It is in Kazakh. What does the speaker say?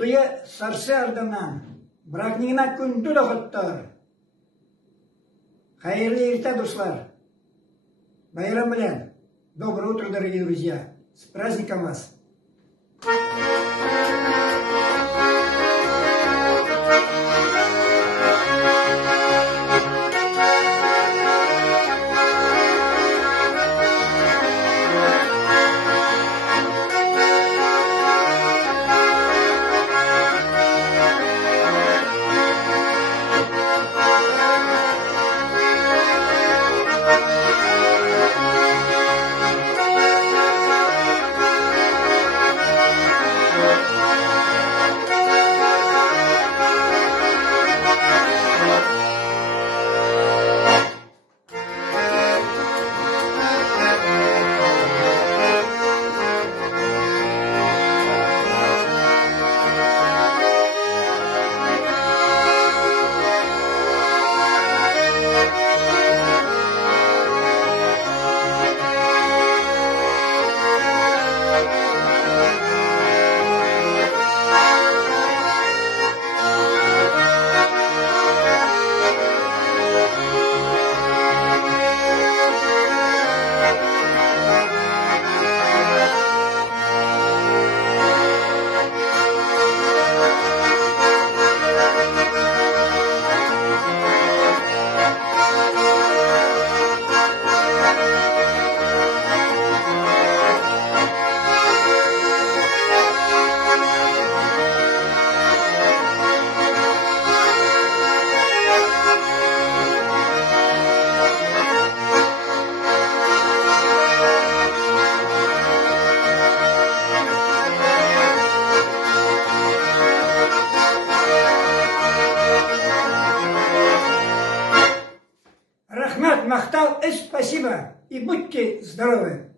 Утуя сарсы ардынан, бракнигина күнді доғыттар. Хайырлы ирта, дуслар. Байрам белән. Доброе утро, дорогие друзья. С праздником вас! Рахмат, Махтал, спасибо и будьте здоровы!